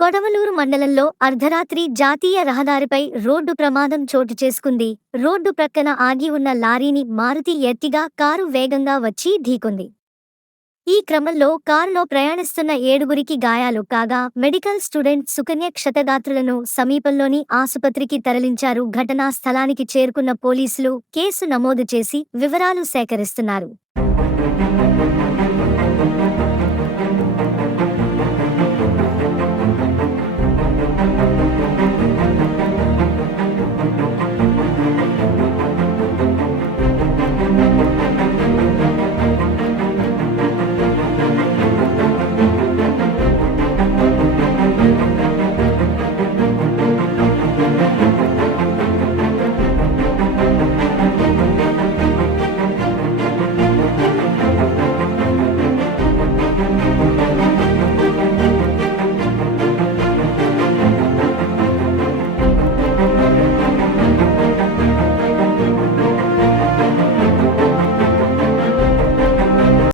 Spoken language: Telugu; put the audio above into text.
కొడవలూరు మండలంలో అర్ధరాత్రి జాతీయ రహదారిపై రోడ్డు ప్రమాదం చోటు చేసుకుంది. రోడ్డు ప్రక్కన ఆగి ఉన్న లారీని మారుతి ఎర్టిగా కారు వేగంగా వచ్చి ఢీకొంది. ఈ క్రమంలో కారులో ప్రయాణిస్తున్న ఏడుగురికి గాయాలు కాగా మెడికల్ స్టూడెంట్ సుకన్య క్షతగాత్రులను సమీపంలోని ఆసుపత్రికి తరలించారు. ఘటనా స్థలానికి చేరుకున్న పోలీసులు కేసు నమోదు చేసి వివరాలు సేకరిస్తున్నారు.